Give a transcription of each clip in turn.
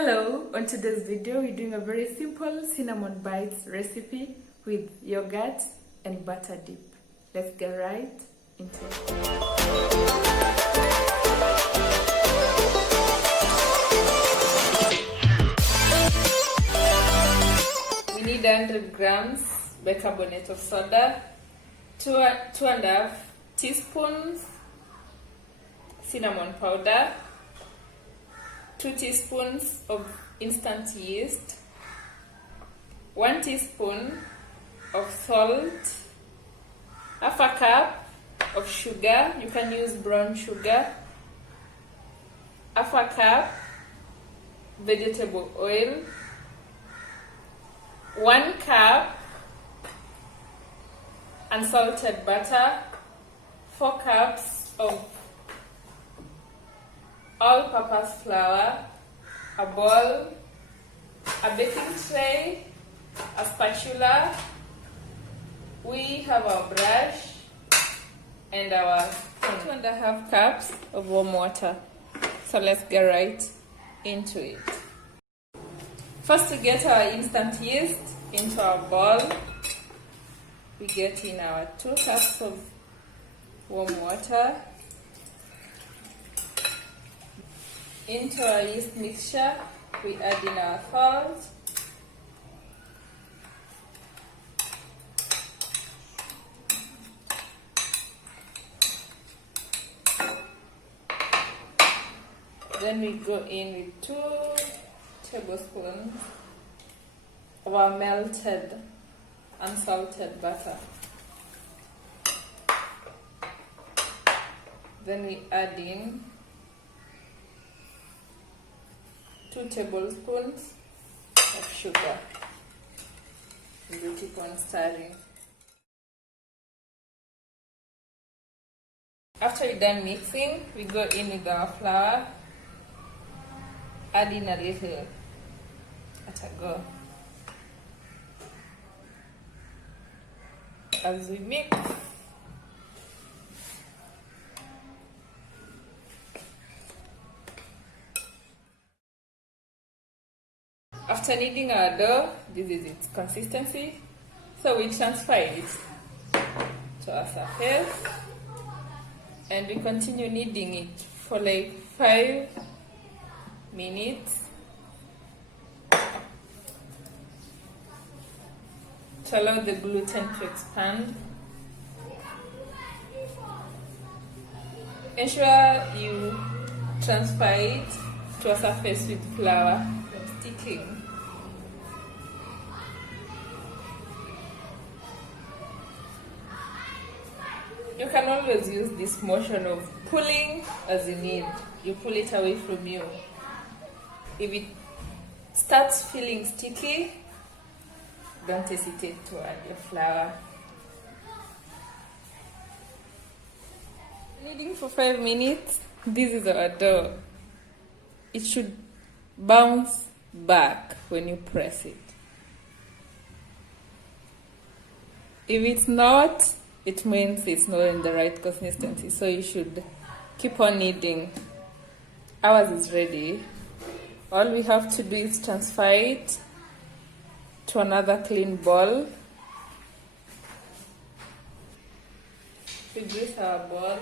Hello, on today's video we're doing a very simple cinnamon bites recipe with yogurt and butter dip. Let's get right into it. We need 100 grams bicarbonate of soda, 2.5 teaspoons cinnamon powder, 2 teaspoons of instant yeast, 1 teaspoon of salt, half a cup of sugar, you can use brown sugar, half a cup vegetable oil, 1 cup unsalted butter, 4 cups of all-purpose flour, a bowl, a baking tray, a spatula. We have our brush and our 2.5 cups of warm water. So let's get right into it. First, to get our instant yeast into our bowl, we get in our 2 cups of warm water. Into our yeast mixture, we add in our salt, then we go in with 2 tablespoons of our melted unsalted butter. Then we add in 2 tablespoons of sugar. We will keep on stirring. After we're done mixing, we go in with our flour, add in a little at a go. As we mix, after kneading our dough, this is its consistency, so we transfer it to our surface and we continue kneading it for like 5 minutes to allow the gluten to expand. Ensure you transfer it to a surface with flour from sticking. You can always use this motion of pulling as you need. You pull it away from you. If it starts feeling sticky, don't hesitate to add your flour. Kneading for 5 minutes, this is our dough. It should bounce back when you press it. If it's not, it means it's not in the right consistency, so you should keep on kneading. Ours is ready. All we have to do is transfer it to another clean bowl. We grease our bowl.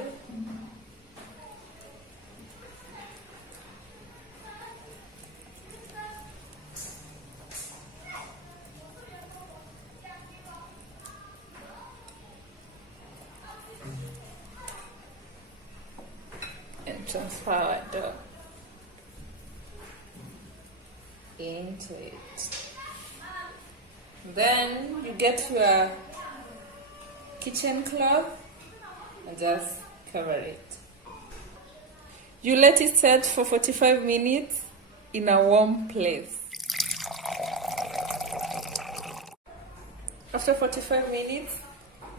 And transfer our dough into it. Then you get your kitchen cloth and just cover it. You let it set for 45 minutes in a warm place. After 45 minutes,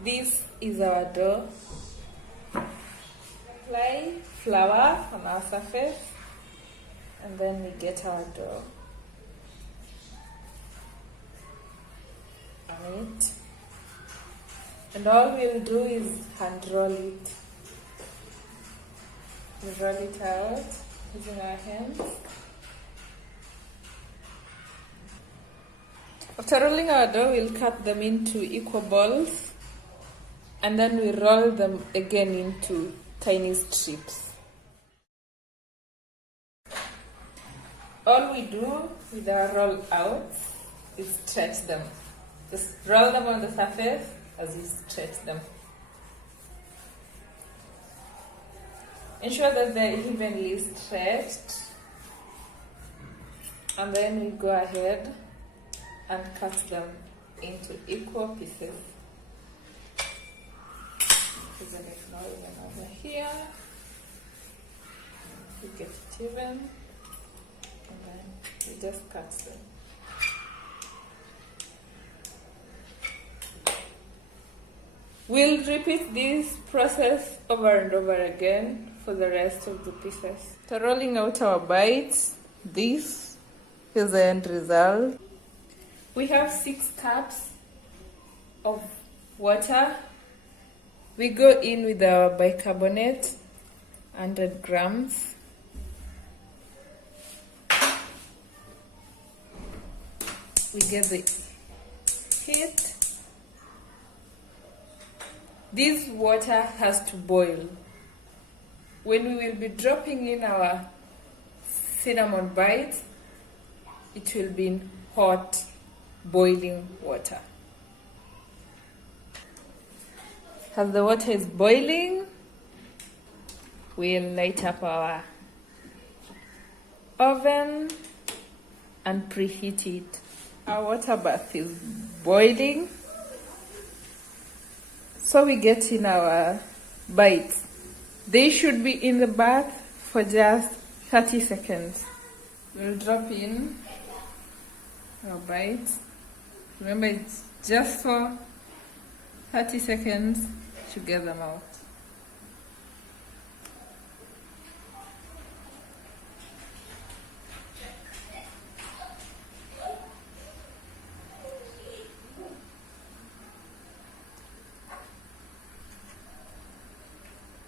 this is our dough. Apply flour on our surface and then we get our dough on it, and all we'll do is hand roll it. We roll it out using our hands After rolling our dough, we'll cut them into equal balls and then we roll them again into tiny strips. All we do with our roll outs is stretch them. Just roll them on the surface as you stretch them. Ensure that they're evenly stretched, and then we go ahead and cut them into equal pieces. Isn't it now even over here? We get it even, and then we just cut them. We'll repeat this process over and over again for the rest of the pieces. So rolling out our bites, this is the end result. We have 6 cups of water. We go in with our bicarbonate, 100 grams. We get the heat. This water has to boil. When we will be dropping in our cinnamon bites, it will be in hot, boiling water. As the water is boiling, we'll light up our oven and preheat it. Our water bath is boiling. So we get in our bites. They should be in the bath for just 30 seconds. We'll drop in our bites. Remember, it's just for 30 seconds to get them out.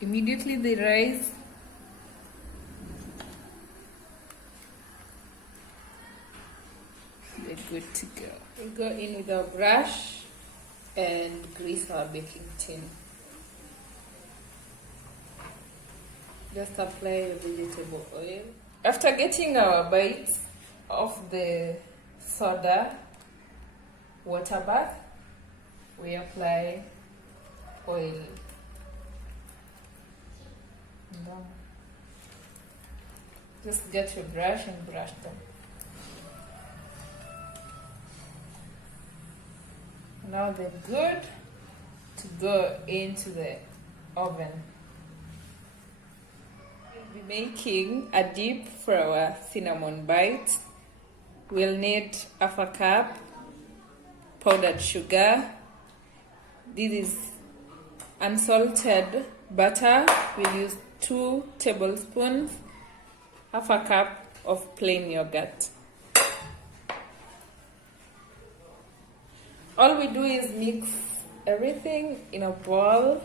Immediately they rise. They're good to go. We go in with our brush and grease our baking tin. Just apply your vegetable oil. After getting our bites off the soda water bath, we apply oil. Just get your brush and brush them. Now they're good to go into the oven. We'll be making a dip for our cinnamon bites. We'll need half a cup powdered sugar. This is unsalted butter. We'll use 2 tablespoons, half a cup of plain yogurt. All we do is mix everything in a bowl.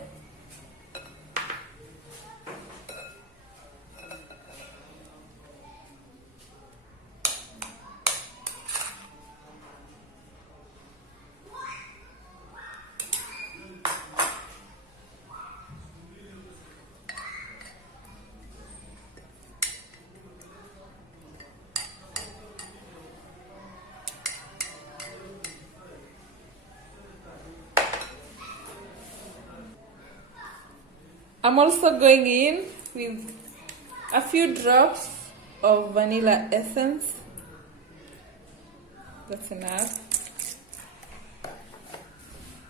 I'm also going in with a few drops of vanilla essence. That's enough.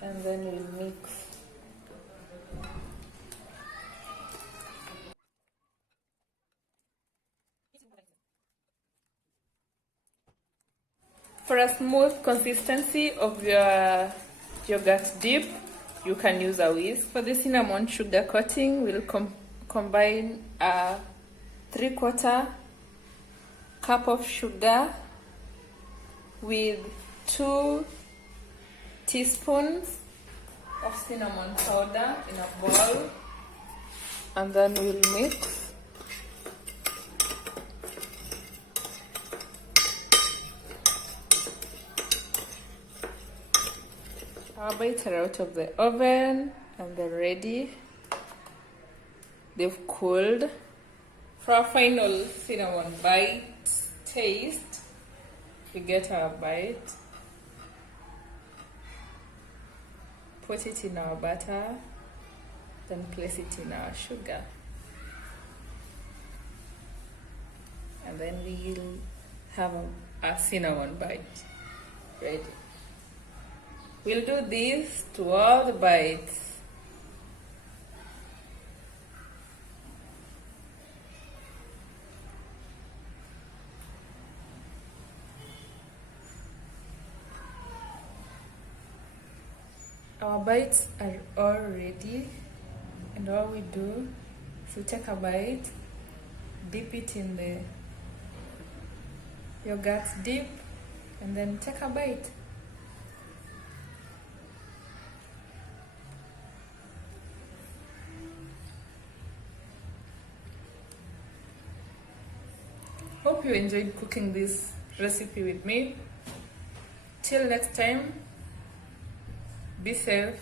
And then we'll mix. For a smooth consistency of your yogurt dip, you can use a whisk. For the cinnamon sugar coating, we'll combine a 3/4 cup of sugar with 2 teaspoons of cinnamon powder in a bowl, and then we'll mix. Our bites are out of the oven and they're ready. They've cooled. For our final cinnamon bite taste, we get our bite, put it in our butter, then place it in our sugar. And then we'll have a cinnamon bite ready. We'll do this to all the bites. Our bites are all ready, and all we do is we take a bite, dip it in the yogurt dip, and then take a bite. Hope you enjoyed cooking this recipe with me. Till next time, be safe